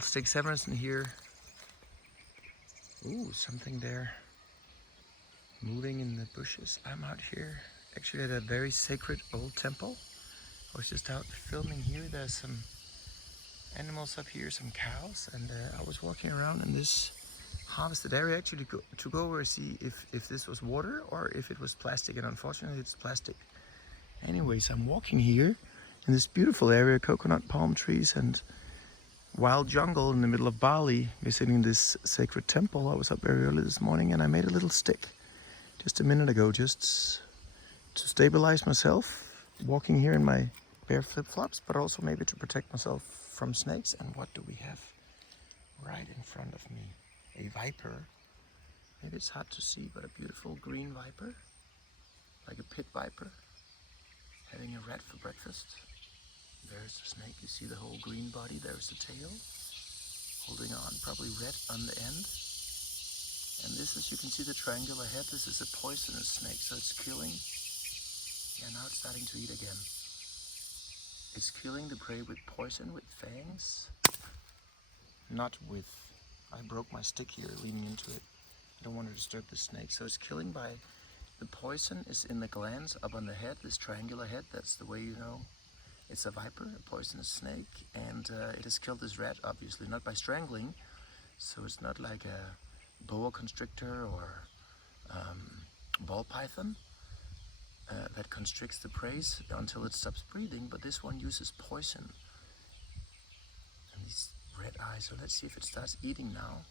Uncle Stig Severinsen here. Ooh, something there moving in the bushes. I'm out here actually at a very sacred old temple. I was just out filming here. There's some animals up here, some cows, and I was walking around in this harvested area actually to go over and see if this was water or if it was plastic, and unfortunately it's plastic. Anyways, I'm walking here in this beautiful area, coconut palm trees and wild jungle in the middle of Bali, visiting this sacred temple. I was up very early this morning and I made a little stick just a minute ago, just to stabilize myself, walking here in my bare flip-flops, but also maybe to protect myself from snakes. And what do we have right in front of me? A viper. Maybe it's hard to see, but a beautiful green viper, like a pit viper, having a rat for breakfast. There's the snake. You see the whole green body. There's the tail, holding on, probably red on the end. And this is, you can see the triangular head. This is a poisonous snake, so it's killing. Yeah, now it's starting to eat again. It's killing the prey with poison, with fangs. Not with, I broke my stick here leaning into it. I don't want to disturb the snake. So it's killing by, the poison is in the glands up on the head, this triangular head. That's the way you know it's a viper, a poisonous snake. And it has killed this rat, obviously, not by strangling. So it's not like a boa constrictor or ball python that constricts the prey until it stops breathing, but this one uses poison. And these red eyes, so let's see if it starts eating now.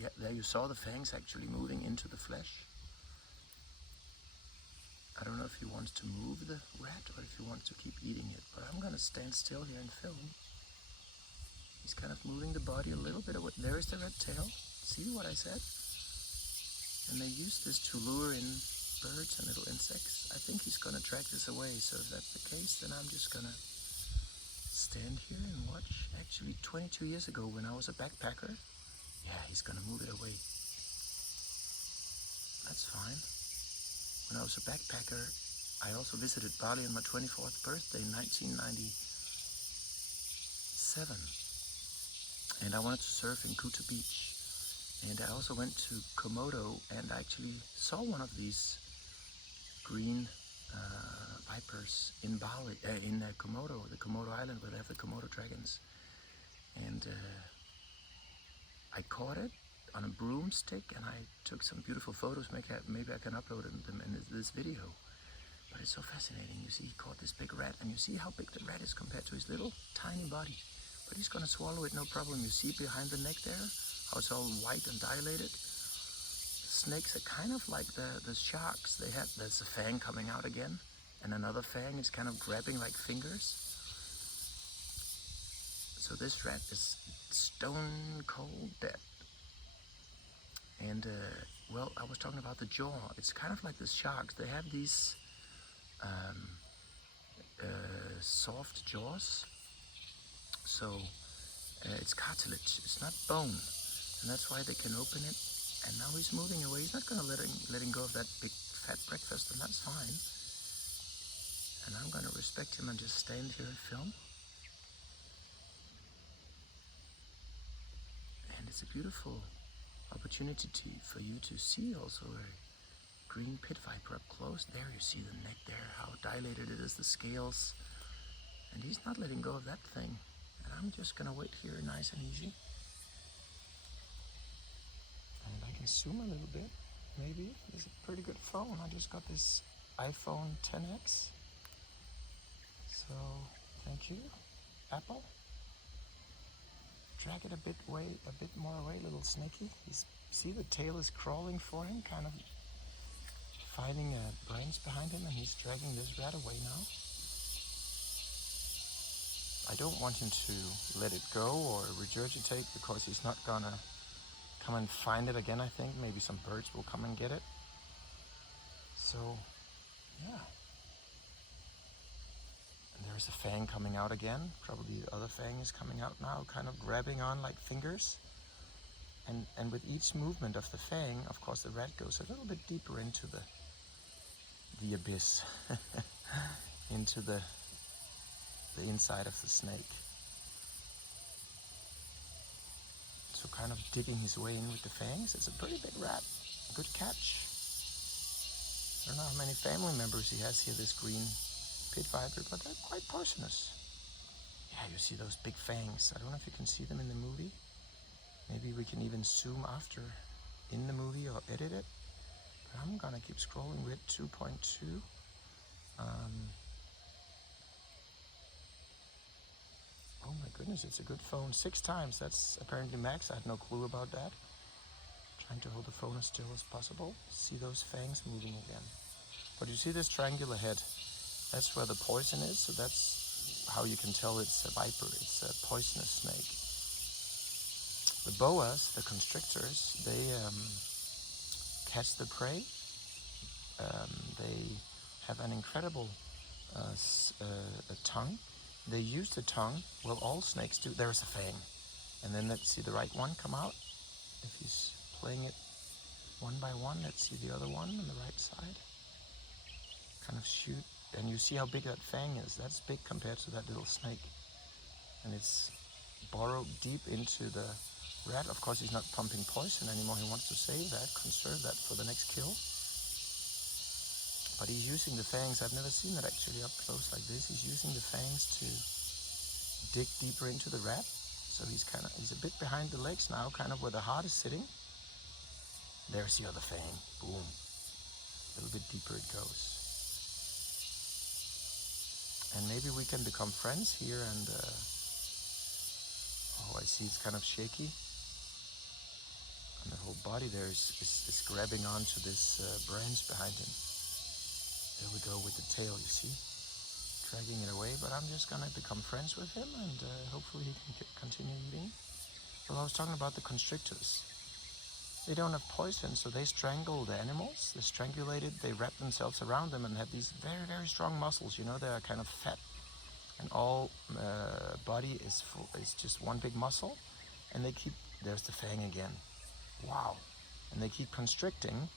Yeah, there you saw the fangs actually moving into the flesh. I don't know if he wants to move the rat or if he wants to keep eating it, but I'm gonna stand still here and film. He's kind of moving the body a little bit away. There is the red tail. See what I said? And they use this to lure in birds and little insects. I think he's gonna drag this away, so if that's the case, then I'm just gonna stand here and watch. Actually, 22 years ago when I was a backpacker, yeah, he's gonna move it away. That's fine. When I was a backpacker, I also visited Bali on my 24th birthday in 1997. And I wanted to surf in Kuta Beach. And I also went to Komodo and I actually saw one of these green vipers in Bali, in Komodo, the Komodo Island where they have the Komodo dragons. And I caught it on a broomstick and I took some beautiful photos. Maybe I can upload them in this video. But it's so fascinating. You see, he caught this big rat and you see how big the rat is compared to his little tiny body. But he's gonna swallow it, no problem. You see behind the neck there, how it's all white and dilated. Snakes are kind of like the sharks. There's a fang coming out again, and another fang is kind of grabbing like fingers. So this rat is stone cold dead. And well, I was talking about the jaw. It's kind of like the sharks. They have these soft jaws. So it's cartilage. It's not bone, and that's why they can open it. And now he's moving away. He's not going to letting go of that big fat breakfast, and that's fine. And I'm going to respect him and just stand here and film. And it's a beautiful opportunity for you to see also a green pit viper up close. There you see the neck there, how dilated it is, the scales. And he's not letting go of that thing. And I'm just going to wait here nice and easy. And I can zoom a little bit, maybe. This is a pretty good phone. I just got this iPhone XS. So, thank you, Apple. Drag it a bit more away, little snaky. See the tail is crawling for him, kind of finding a branch behind him, and he's dragging this rat away now. I don't want him to let it go or regurgitate because he's not gonna come and find it again, I think. Maybe some birds will come and get it. So, yeah. And there's a fang coming out again. Probably the other fang is coming out now, kind of grabbing on like fingers. And with each movement of the fang, of course, the rat goes a little bit deeper into the abyss, into the inside of the snake. also kind of digging his way in with the fangs. It's a pretty big rat. Good catch. I don't know how many family members he has here, this green pit viper, but they're quite poisonous. Yeah, you see those big fangs. I don't know if you can see them in the movie. Maybe we can even zoom after in the movie or edit it. But I'm gonna keep scrolling with 2.2. Oh my goodness, it's a good phone. 6 times, that's apparently max. I had no clue about that. Trying to hold the phone as still as possible. See those fangs moving again. But you see this triangular head? That's where the poison is, so that's how you can tell it's a viper. It's a poisonous snake. The boas, the constrictors, they catch the prey. They have an incredible tongue. They use the tongue, well, all snakes do. There's a fang. And then let's see the right one come out. If he's playing it one by one, let's see the other one on the right side. Kind of shoot, and you see how big that fang is. That's big compared to that little snake. And it's burrowed deep into the rat. Of course, he's not pumping poison anymore. He wants to save that, conserve that for the next kill. But he's using the fangs. I've never seen that actually up close like this. He's using the fangs to dig deeper into the rat. So he's a bit behind the legs now, kind of where the heart is sitting. There's the other fang. Boom. A little bit deeper it goes. And maybe we can become friends here and oh, I see it's kind of shaky. And the whole body there is grabbing onto this branch behind him. There we go with the tail, you see, dragging it away. But I'm just gonna become friends with him, and hopefully he can continue eating. Well, I was talking about the constrictors. They don't have poison, so they strangle the animals. They strangulate it, they wrap themselves around them and have these very, very strong muscles. You know, they are kind of fat, and all body is just one big muscle. And they keep, there's the fang again. Wow. And they keep constricting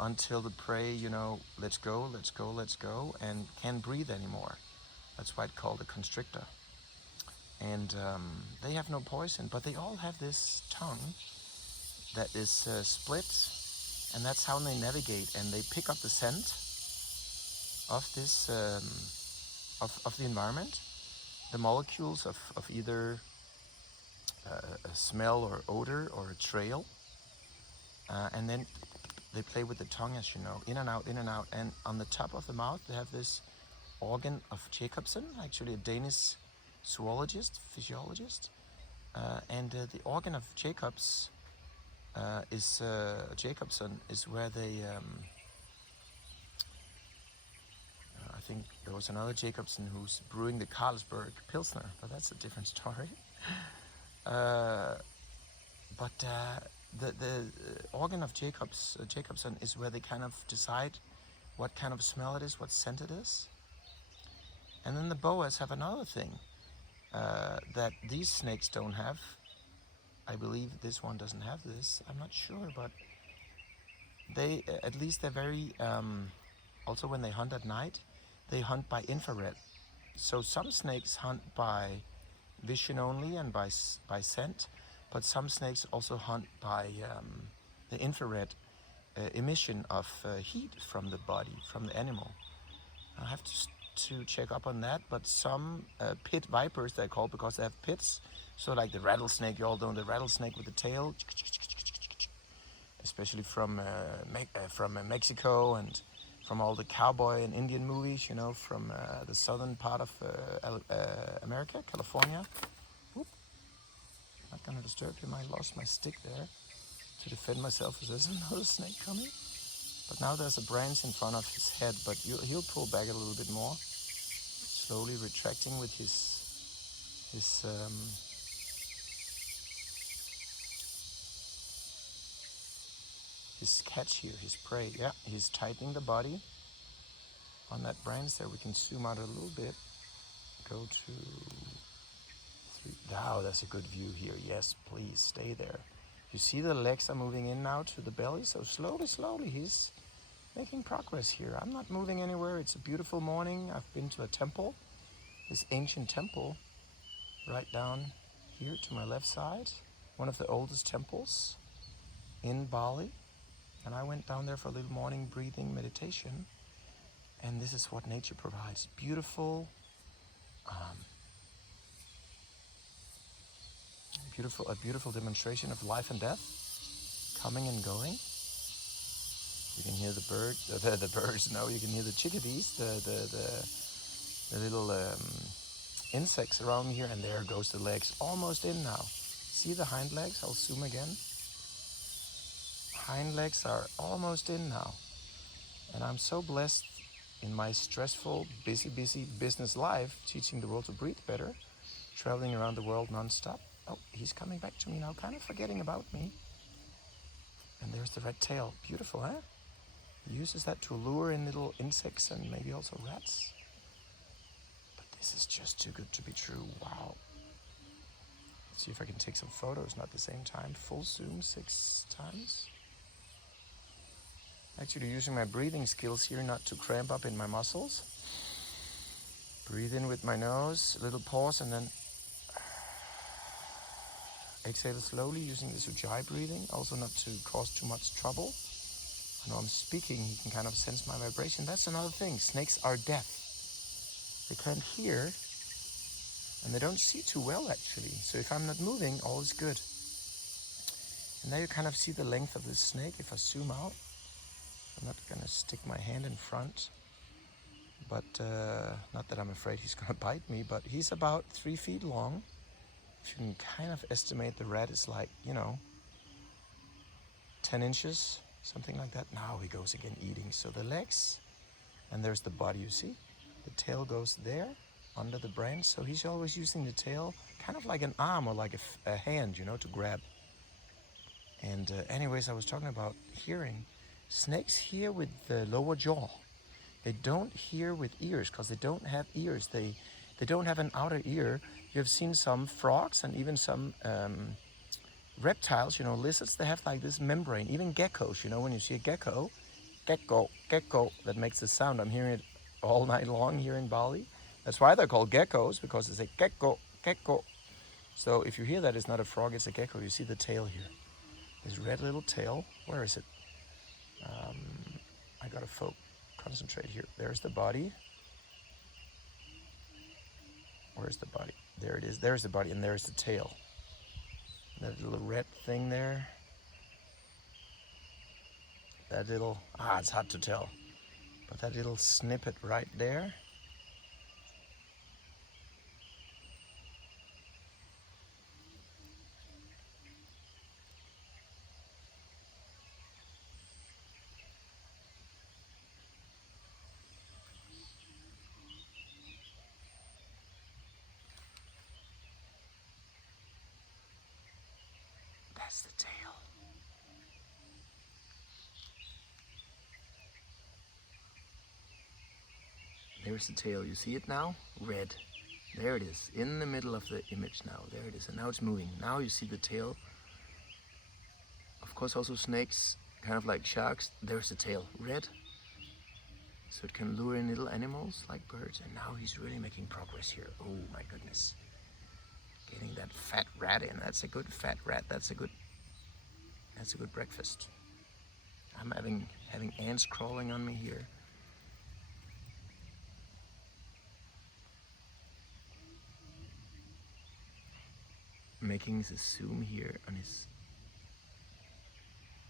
until the prey, you know, let's go, let's go, let's go, and can't breathe anymore. That's why it's called a constrictor. And they have no poison, but they all have this tongue that is split, and that's how they navigate, and they pick up the scent of this of the environment, the molecules of either a smell or odor or a trail, and then they play with the tongue, as you know, in and out, and on the top of the mouth they have this organ of Jacobson, actually a Danish zoologist, physiologist, and the organ of Jacobson is where they, I think there was another Jacobson who's brewing the Carlsberg Pilsner, but that's a different story. The organ of Jacobson is where they kind of decide what kind of smell it is, what scent it is. And then the boas have another thing that these snakes don't have. I believe this one doesn't have this. I'm not sure, but they, at least they're very, also when they hunt at night, they hunt by infrared. So some snakes hunt by vision only and by scent, but some snakes also hunt by the infrared emission of heat from the body, from the animal. I have to check up on that, but some pit vipers, they're called because they have pits. So like the rattlesnake, you all know the rattlesnake with the tail, especially from Mexico and from all the cowboy and Indian movies, you know, from the southern part of America, California. Whoop. Not gonna disturb him, I lost my stick there to defend myself as there's another snake coming. But now there's a branch in front of his head, but he'll pull back a little bit more, slowly retracting with his catch here, his prey. Yeah, he's tightening the body on that branch there. We can zoom out a little bit. Go to 3. Wow, that's a good view here. Yes, please stay there. You see the legs are moving in now to the belly, so slowly he's making progress here. I'm not moving anywhere. It's a beautiful morning. I've been to a temple, this ancient temple, right down here to my left side, one of the oldest temples in Bali. And I went down there for a little morning breathing meditation. And this is what nature provides. Beautiful, a beautiful demonstration of life and death, coming and going. You can hear the birds, the birds, no, you can hear the chickadees, the little insects around here, and there goes the legs, almost in now. See the hind legs? I'll zoom again. Hind legs are almost in now. And I'm so blessed in my stressful, busy business life, teaching the world to breathe better, traveling around the world non-stop. Oh, he's coming back to me now, kind of forgetting about me. And there's the red tail. Beautiful, huh? He uses that to lure in little insects and maybe also rats. But this is just too good to be true. Wow. Let's see if I can take some photos, not at the same time. Full zoom 6 times. Actually using my breathing skills here not to cramp up in my muscles. Breathe in with my nose, a little pause, and then exhale slowly using this Ujjayi breathing, also not to cause too much trouble. I know I'm speaking, you can kind of sense my vibration. That's another thing, snakes are deaf. They can't hear, and they don't see too well actually. So if I'm not moving, all is good. And now you kind of see the length of this snake. If I zoom out, I'm not gonna stick my hand in front, but not that I'm afraid he's gonna bite me, but he's about 3 feet long. If you can kind of estimate, the rat is like, 10 inches, something like that. Now he goes again eating. So the legs, and there's the body, you see? The tail goes there, under the branch. So he's always using the tail, kind of like an arm or like a hand, to grab. And anyways, I was talking about hearing. Snakes hear with the lower jaw. They don't hear with ears because they don't have ears. They don't have an outer ear. You have seen some frogs and even some reptiles, lizards, they have like this membrane. Even geckos, when you see a gecko, that makes the sound. I'm hearing it all night long here in Bali. That's why they're called geckos, because it's a gecko. So if you hear that, it's not a frog, it's a gecko. You see the tail here. This red little tail. Where is it? I gotta concentrate here. There's the body. Where's the body? There it is. There's the body, and there's the tail. That little red thing there. That little, it's hard to tell. But that little snippet right there. That's the tail. There's the tail. You see it now? Red. There it is, in the middle of the image now. There it is, and now it's moving. Now you see the tail. Of course, also snakes, kind of like sharks. There's the tail, red. So it can lure in little animals like birds. And now he's really making progress here. Oh my goodness. Getting that fat rat in. That's a good fat rat. That's a good breakfast. I'm having ants crawling on me here. Making the zoom here on his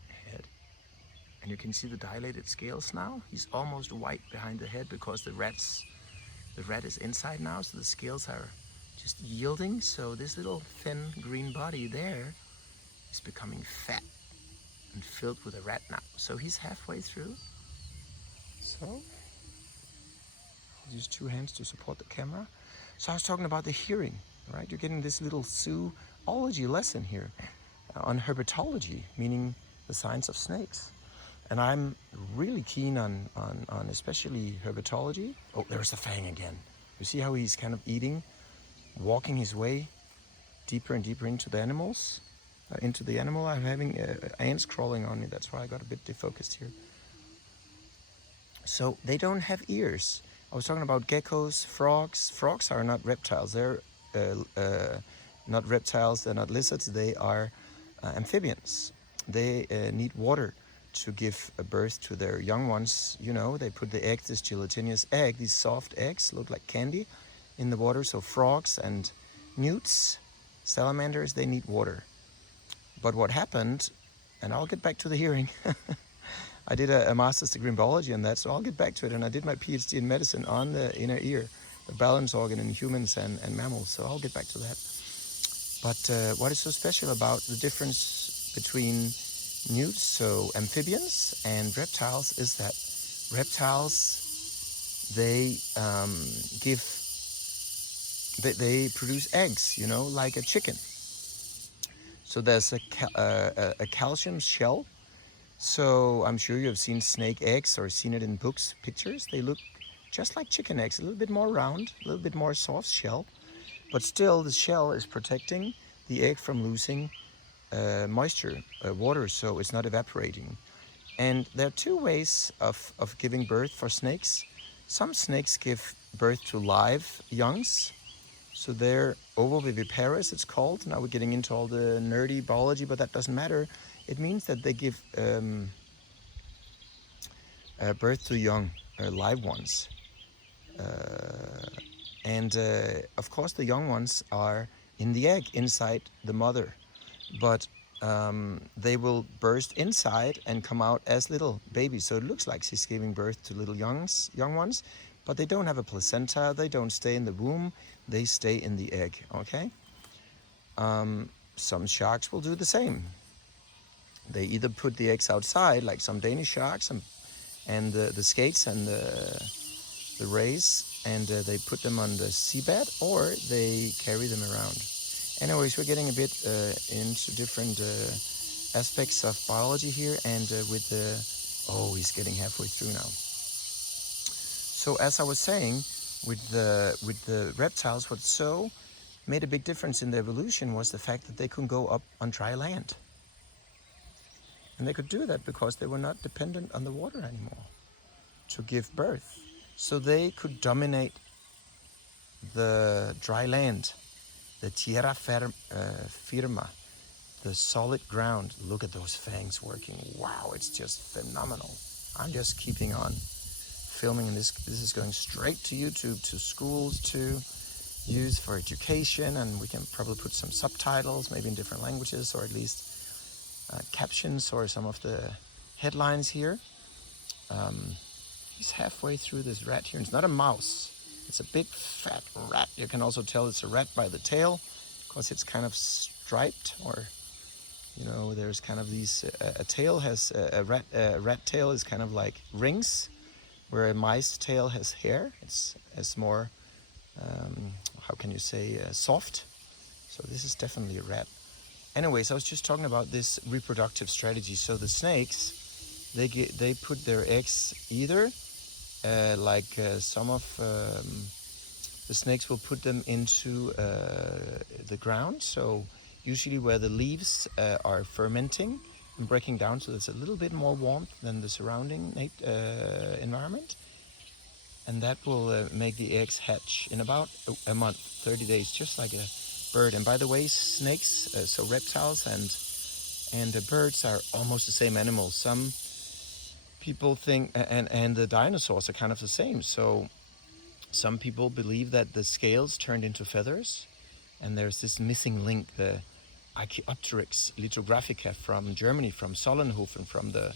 head. And you can see the dilated scales now. He's almost white behind the head because the rat is inside now, so the scales are just yielding. So this little thin green body there is becoming fat and filled with a rat now. So he's halfway through. So I'll use 2 hands to support the camera. So I was talking about the hearing, right? You're getting this little zoology lesson here on herpetology, meaning the science of snakes. And I'm really keen on especially herpetology. Oh, there's the fang again. You see how he's kind of eating, walking his way deeper and deeper into the animals, into the animal. I'm having ants crawling on me. That's why I got a bit defocused here. So they don't have ears. I was talking about geckos, frogs. Frogs are not reptiles. They're not reptiles, they're not lizards, they are amphibians. They need water to give birth to their young ones. You know, they put the egg, this gelatinous egg, these soft eggs, look like candy, in the water. So frogs and newts, salamanders, they need water. But what happened, and I'll get back to the hearing, I did a master's degree in biology on that, so I'll get back to it. And I did my PhD in medicine on the inner ear, the balance organ in humans and mammals, so I'll get back to that. But what is so special about the difference between newts, so amphibians, and reptiles is that reptiles, they they produce eggs, you know, like a chicken. So there's a calcium shell. So I'm sure you have seen snake eggs or seen it in books, pictures. They look just like chicken eggs, a little bit more round, a little bit more soft shell. But still, the shell is protecting the egg from losing moisture, water, so it's not evaporating. And there are two ways of giving birth for snakes. Some snakes give birth to live youngs. So they're ovoviviparous, it's called. Now we're getting into all the nerdy biology, but that doesn't matter. It means that they give birth to young, live ones. And of course the young ones are in the egg, inside the mother. But they will burst inside and come out as little babies. So it looks like she's giving birth to little young ones, but they don't have a placenta, they don't stay in the womb, they stay in the egg, okay? Some sharks will do the same. They either put the eggs outside, like some Danish sharks and the skates and the rays, and they put them on the seabed, or they carry them around. Anyways, we're getting a bit into different aspects of biology here, and with the, oh, he's getting halfway through now. So as I was saying, with the reptiles, what so made a big difference in the evolution was the fact that they could go up on dry land. And they could do that because they were not dependent on the water anymore to give birth. So they could dominate the dry land, the tierra firma, the solid ground. Look at those fangs working. Wow, it's just phenomenal. I'm just keeping on filming, and this is going straight to YouTube, to schools, to use for education, and we can probably put some subtitles, maybe in different languages, or at least captions or some of the headlines here. He's halfway through this rat here. It's not a mouse. It's a big fat rat. You can also tell it's a rat by the tail, because it's kind of striped, or you know, there's kind of these. A tail has a rat tail is kind of like rings, where a mice tail has hair. It's more how can you say soft. So this is definitely a rat. Anyways, I was just talking about this reproductive strategy. So the snakes, they put their eggs either some of the snakes will put them into the ground. So usually where the leaves are fermenting and breaking down, so there's a little bit more warmth than the surrounding environment. And that will make the eggs hatch in about a month, 30 days, just like a bird. And by the way, snakes, so reptiles and birds are almost the same animals. Some people think, and the dinosaurs are kind of the same. So some people believe that the scales turned into feathers, and there's this missing link, the Archaeopteryx lithographica from Germany, from Sollenhofen, from the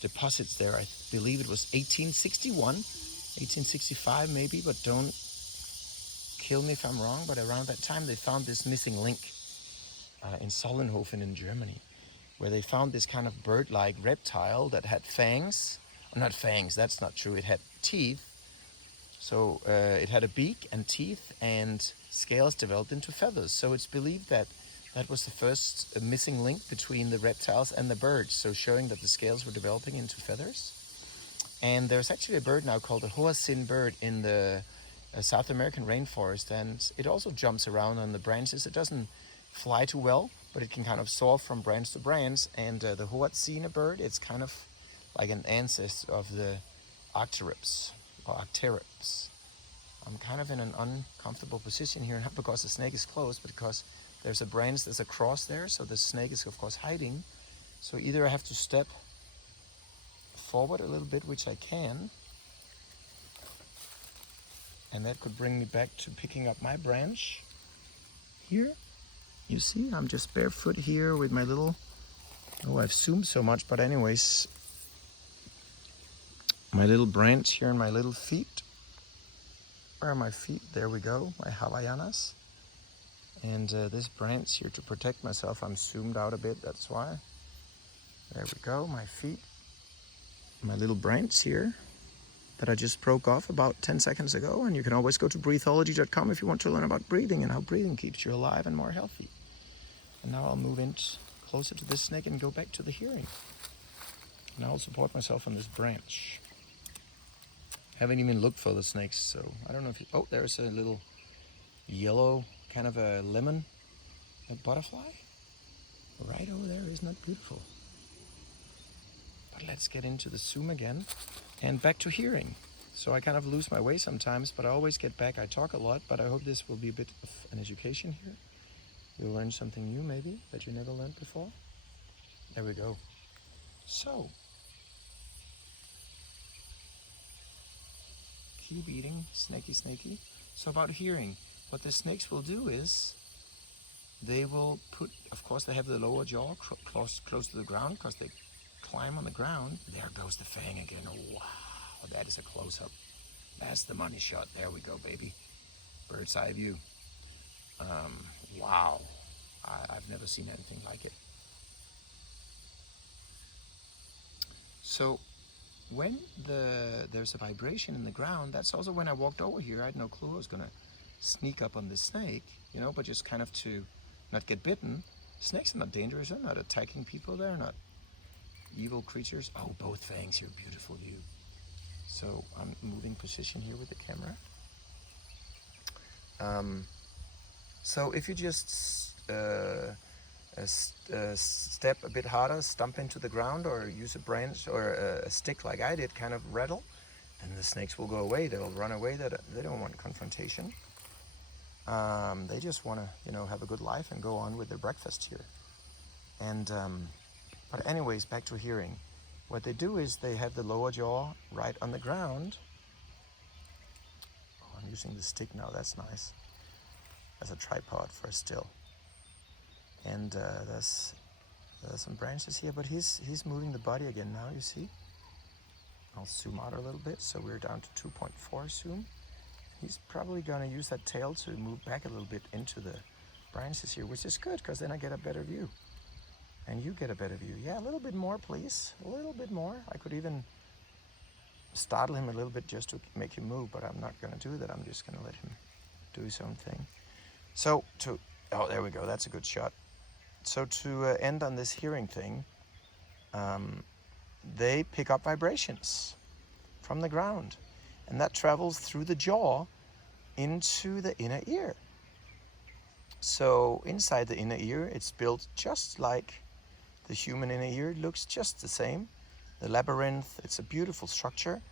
deposits there. I believe it was 1861, 1865 maybe, but don't kill me if I'm wrong, but around that time they found this missing link in Sollenhofen in Germany, where they found this kind of bird-like reptile that had fangs. Not fangs, that's not true, it had teeth. So it had a beak and teeth, and scales developed into feathers. So it's believed that that was the first missing link between the reptiles and the birds, so showing that the scales were developing into feathers. And there's actually a bird now called the hoatzin bird in the South American rainforest, and it also jumps around on the branches. It doesn't fly too well, but it can kind of soar from branch to branch. And the hoatzin bird, it's kind of like an ancestor of the Arcteryps or Arcteryps. I'm kind of in an uncomfortable position here, not because the snake is close, but because There's a branch, there's a cross there, so the snake is of course hiding. So either I have to step forward a little bit, which I can, and that could bring me back to picking up my branch here. You see, I'm just barefoot here with my little, oh, I've zoomed so much, but anyways, my little branch here and my little feet. Where are my feet? There we go, my Havaianas. And this branch here to protect myself, I'm zoomed out a bit, that's why. There we go, my feet. My little branch here that I just broke off about 10 seconds ago. And you can always go to breathology.com if you want to learn about breathing and how breathing keeps you alive and more healthy. And now I'll move in closer to this snake and go back to the hearing. And I'll support myself on this branch. Haven't even looked for the snakes, so I don't know if you, oh, there's a little yellow, kind of a lemon, a butterfly. Right over there, isn't that beautiful? But let's get into the zoom again and back to hearing. So I kind of lose my way sometimes, but I always get back. I talk a lot, but I hope this will be a bit of an education here. You'll learn something new maybe that you never learned before. There we go. So, keep eating, snaky, snaky. So about hearing, what the snakes will do is they will put, of course they have the lower jaw close to the ground because they climb on the ground. There goes the fang again. Wow, that is a close-up. That's the money shot. There we go, baby. Bird's eye view. Wow, I've never seen anything like it. So when there's a vibration in the ground, that's also when I walked over here. I had no clue I was gonna sneak up on the snake, you know, but just kind of to not get bitten. Snakes are not dangerous. They're not attacking people. They're not evil creatures. Oh, both fangs here, beautiful view. So I'm moving position here with the camera. So if you just step a bit harder, stump into the ground, or use a branch or a stick like I did, kind of rattle, then the snakes will go away. They'll run away. They don't want confrontation. They just want to, you know, have a good life and go on with their breakfast here. And but anyways, back to hearing. What they do is they have the lower jaw right on the ground. Oh, I'm using the stick now. That's nice. As a tripod for a still. And there's some branches here, but he's moving the body again now, you see. I'll zoom out a little bit, so we're down to 2.4 zoom. He's probably gonna use that tail to move back a little bit into the branches here, which is good, because then I get a better view. And you get a better view. Yeah, a little bit more, please. A little bit more. I could even startle him a little bit just to make him move, but I'm not gonna do that. I'm just gonna let him do his own thing. So oh, there we go, that's a good shot. So to end on this hearing thing, they pick up vibrations from the ground, and that travels through the jaw into the inner ear. So inside the inner ear, it's built just like the human inner ear. It looks just the same. The labyrinth, it's a beautiful structure.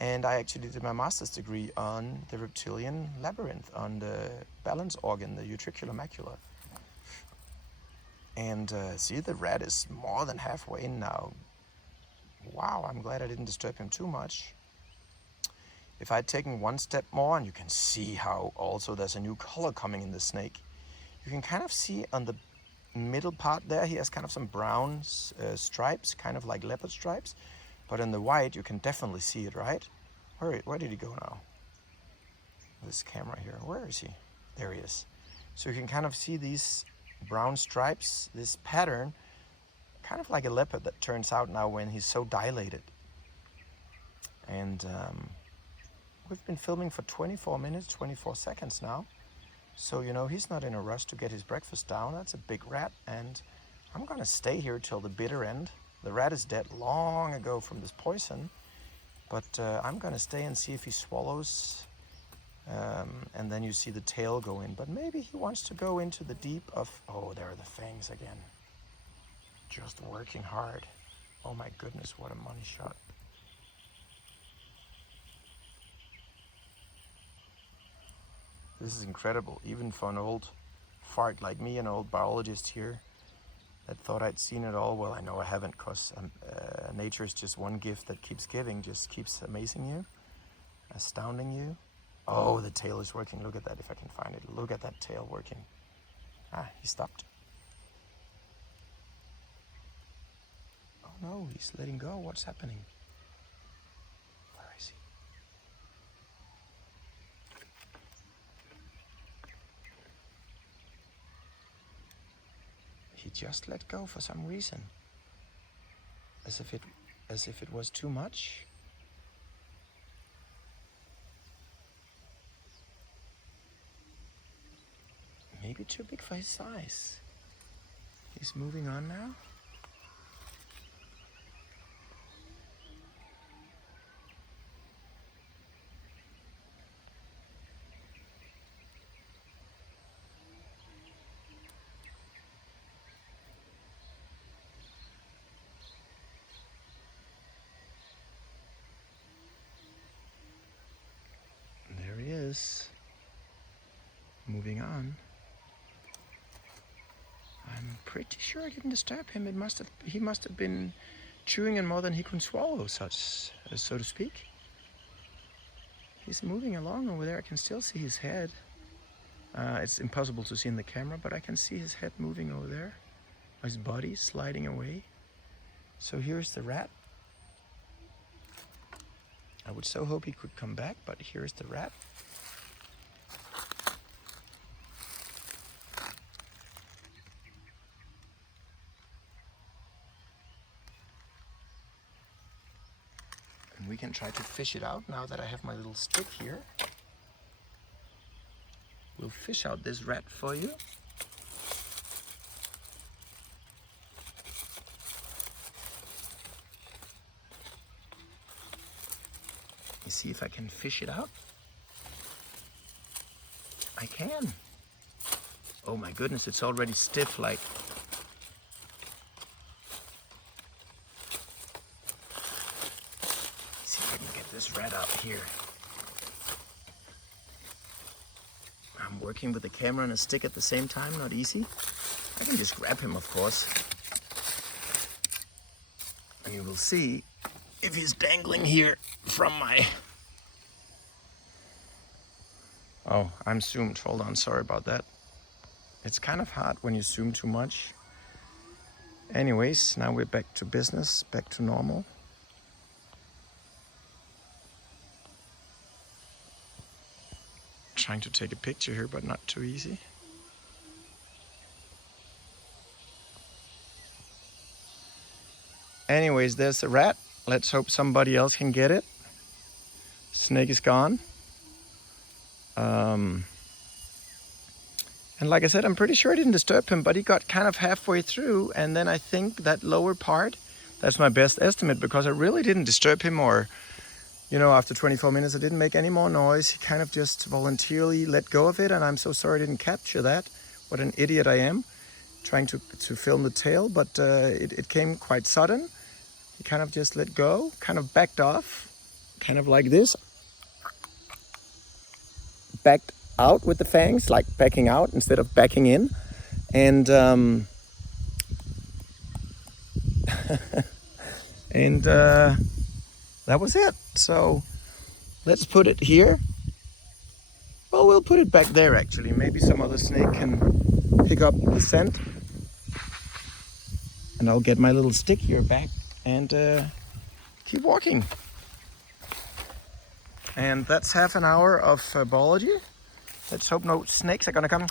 And I actually did my master's degree on the reptilian labyrinth, on the balance organ, the utricular macula. And see, the rat is more than halfway in now. Wow, I'm glad I didn't disturb him too much. If I'd taken one step more, and you can see how also there's a new color coming in the snake. You can kind of see on the middle part there, he has kind of some brown stripes, kind of like leopard stripes. But in the white, you can definitely see it, right? Where did he go now? This camera here, where is he? There he is. So you can kind of see these brown stripes, this pattern, kind of like a leopard that turns out now when he's so dilated. And we've been filming for 24 minutes, 24 seconds now. So, you know, he's not in a rush to get his breakfast down. That's a big rat, and I'm gonna stay here till the bitter end. The rat is dead long ago from this poison, but I'm gonna stay and see if he swallows, and then you see the tail go in. But maybe he wants to go into the deep of, oh, there are the fangs again. Just working hard. Oh my goodness, what a money shot. This is incredible, even for an old fart like me, an old biologist here that thought I'd seen it all. Well, I know I haven't, because nature is just one gift that keeps giving, just keeps amazing you, astounding you. Oh, the tail is working. Look at that, if I can find it. Look at that tail working. Ah, he stopped. Oh no, he's letting go. What's happening? Where is he? He just let go for some reason. As if it was too much. Maybe too big for his size. He's moving on now. There he is. Moving on. I'm pretty sure I didn't disturb him. He must have been chewing in more than he could swallow, so to speak. He's moving along over there. I can still see his head. It's impossible to see in the camera, but I can see his head moving over there. His body sliding away. So here's the rat. I would so hope he could come back, but here's the rat. And we can try to fish it out now that I have my little stick here. We'll fish out this rat for you. You see if I can fish it out? I can. Oh my goodness, it's already stiff like. See if I can get this rat out here. I'm working with the camera and a stick at the same time, not easy. I can just grab him, of course. And you will see if he's dangling here from my... Oh, I'm zoomed. Hold on, sorry about that. It's kind of hard when you zoom too much. Anyways, now we're back to business, back to normal. Trying to take a picture here, but not too easy. Anyways, there's the rat. Let's hope somebody else can get it. Snake is gone. And like I said, I'm pretty sure I didn't disturb him, but he got kind of halfway through, and then I think that lower part, that's my best estimate, because I really didn't disturb him, or, you know, after 24 minutes I didn't make any more noise. He kind of just voluntarily let go of it, and I'm so sorry I didn't capture that. What an idiot I am, trying to film the tail, but it came quite sudden. He kind of just let go, kind of backed off, kind of like this. Backed out with the fangs, like backing out instead of backing in. And that was it. So let's put it here. Well, we'll put it back there actually. Maybe some other snake can pick up the scent. And I'll get my little stick here back and keep walking. And that's half an hour of biology. Let's hope no snakes are gonna come.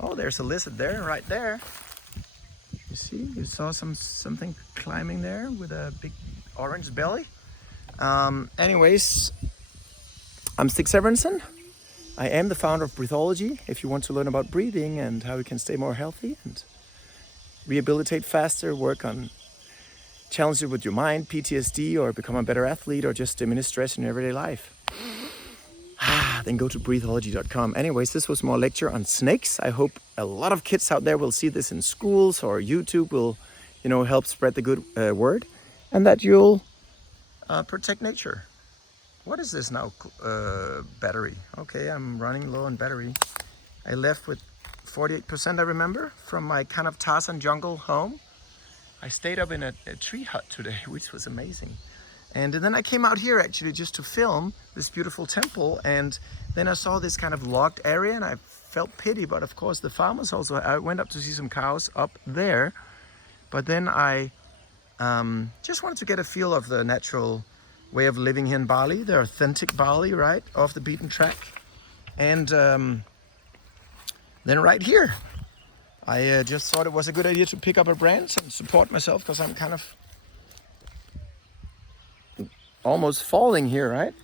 Oh, there's a lizard there, right there. You see, you saw something climbing there with a big orange belly. Anyways, I'm Stig Severinsen. I am the founder of Breathology. If you want to learn about breathing and how you can stay more healthy and rehabilitate faster, work on challenges with your mind, PTSD, or become a better athlete, or just diminish stress in your everyday life, then go to breathology.com. Anyways, this was more lecture on snakes. I hope a lot of kids out there will see this in schools, or YouTube will, you know, help spread the good word, and that you'll protect nature. What is this now? Battery. Okay, I'm running low on battery. I left with 48% I remember from my kind of Tarzan jungle home. I stayed up in a tree hut today, which was amazing. And then I came out here actually just to film this beautiful temple, and then I saw this kind of locked area and I felt pity, but of course the farmers also, I went up to see some cows up there, but then I just wanted to get a feel of the natural way of living here in Bali, the authentic Bali, right, off the beaten track. And then right here, I just thought it was a good idea to pick up a branch and support myself, because I'm kind of almost falling here, right?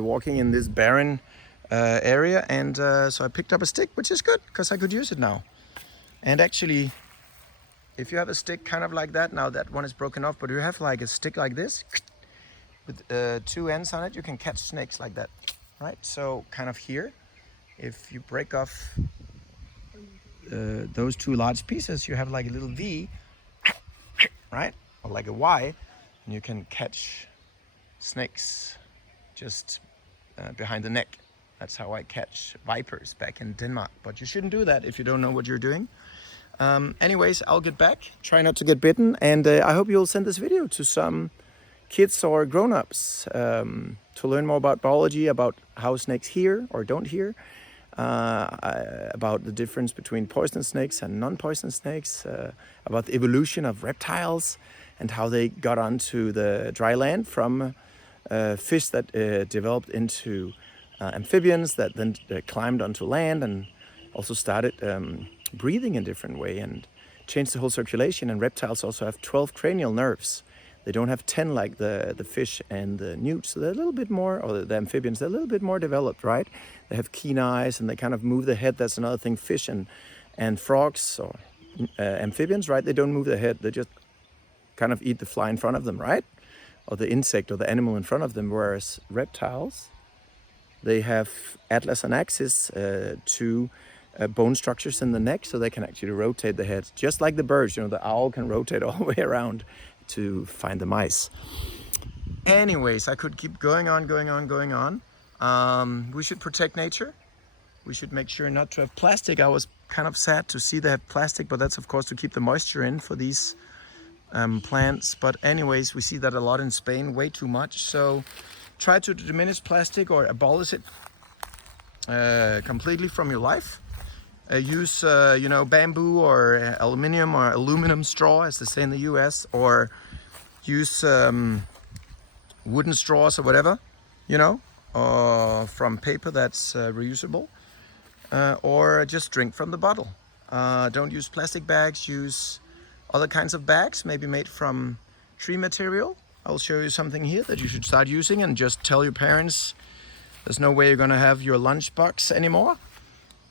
Walking in this barren area, and so I picked up a stick, which is good because I could use it now. And actually, if you have a stick kind of like that, now that one is broken off, but you have like a stick like this with 2 ends on it, you can catch snakes like that, right? So kind of here, if you break off those 2 large pieces, you have like a little V, right? Or like a Y, and you can catch snakes just behind the neck. That's how I catch vipers back in Denmark. But you shouldn't do that if you don't know what you're doing. Anyways, I'll get back. Try not to get bitten. And I hope you'll send this video to some kids or grown-ups to learn more about biology, about how snakes hear or don't hear, about the difference between poisonous snakes and non-poisonous snakes, about the evolution of reptiles and how they got onto the dry land from fish that developed into amphibians that then climbed onto land and also started breathing in a different way and changed the whole circulation. And reptiles also have 12 cranial nerves. They don't have 10 like the fish and the newts. So they're a little bit more, or the amphibians, they're a little bit more developed, right? They have keen eyes and they kind of move the head. That's another thing. Fish and frogs or amphibians, right? They don't move the head. They just kind of eat the fly in front of them, right? Or the insect or the animal in front of them. Whereas reptiles, they have atlas and axis, 2 bone structures in the neck, so they can actually rotate the head, just like the birds. You know, the owl can rotate all the way around to find the mice. Anyways, I could keep going on. We should protect nature. We should make sure not to have plastic. I was kind of sad to see they have plastic, but that's of course to keep the moisture in for these plants. But anyways, we see that a lot in Spain, way too much. So try to diminish plastic or abolish it completely from your life. Use bamboo or aluminum straw, as they say in the US, or use wooden straws or whatever, from paper that's reusable, or just drink from the bottle. Don't use plastic bags. Use other kinds of bags, maybe made from tree material. I'll show you something here that you should start using, and just tell your parents there's no way you're gonna have your lunchbox anymore.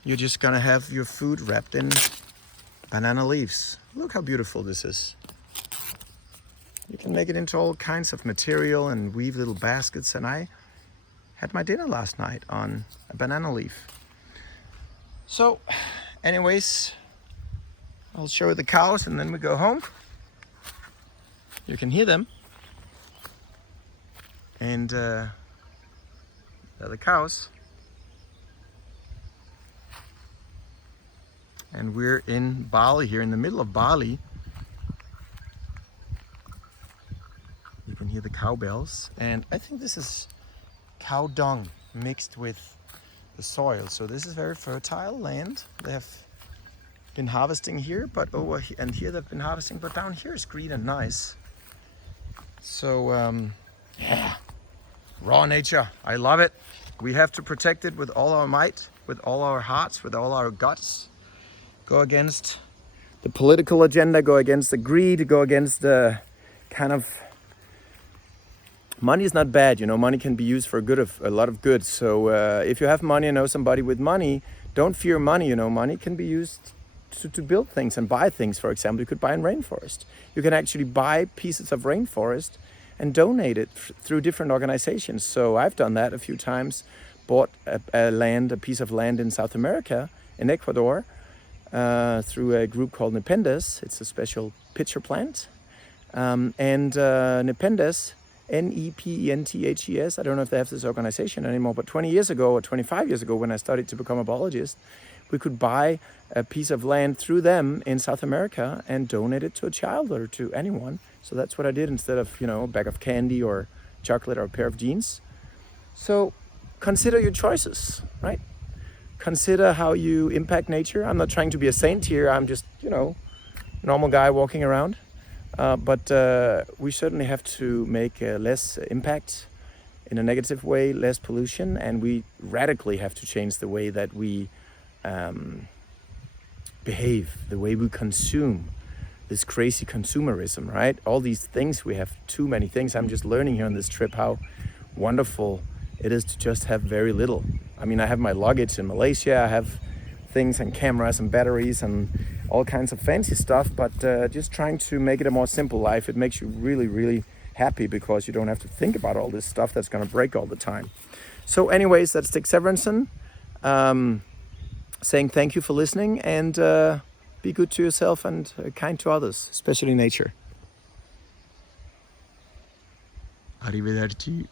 You're just gonna have your food wrapped in banana leaves. Look how beautiful this is. You can make it into all kinds of material and weave little baskets, and I had my dinner last night on a banana leaf. So anyways, I'll show you the cows and then we go home. You can hear them. And they're the cows. And we're in Bali here, in the middle of Bali. You can hear the cowbells. And I think this is cow dung mixed with the soil. So this is very fertile land. They have been harvesting here, but over here, and here they've been harvesting, but down here is green and nice. So yeah, raw nature, I love it. We have to protect it with all our might, with all our hearts, with all our guts. Go against the political agenda, go against the greed, go against the kind of, money is not bad, money can be used for a lot of good. So if you have money and know somebody with money, don't fear money. Money can be used to build things and buy things. For example, you could buy in rainforest. You can actually buy pieces of rainforest and donate it through different organizations. So I've done that a few times, bought a piece of land in South America, in Ecuador, through a group called Narrated. It's a special pitcher plant. And Narrated NEPENTHES. I don't know if they have this organization anymore, but 20 years ago or 25 years ago when I started to become a biologist, we could buy a piece of land through them in South America and donate it to a child or to anyone. So that's what I did instead of, a bag of candy or chocolate or a pair of jeans. So consider your choices, right? Consider how you impact nature. I'm not trying to be a saint here. I'm just, normal guy walking around. But we certainly have to make less impact in a negative way, less pollution, and we radically have to change the way that we behave, the way we consume, this crazy consumerism, right? All these things, we have too many things. I'm just learning here on this trip how wonderful it is to just have very little. I mean, I have my luggage in Malaysia, I have things and cameras and batteries and all kinds of fancy stuff, but just trying to make it a more simple life. It makes you really, really happy because you don't have to think about all this stuff that's gonna break all the time. So anyways, that's Stig Severinsen saying thank you for listening, and be good to yourself and kind to others, especially nature. Arrivederci.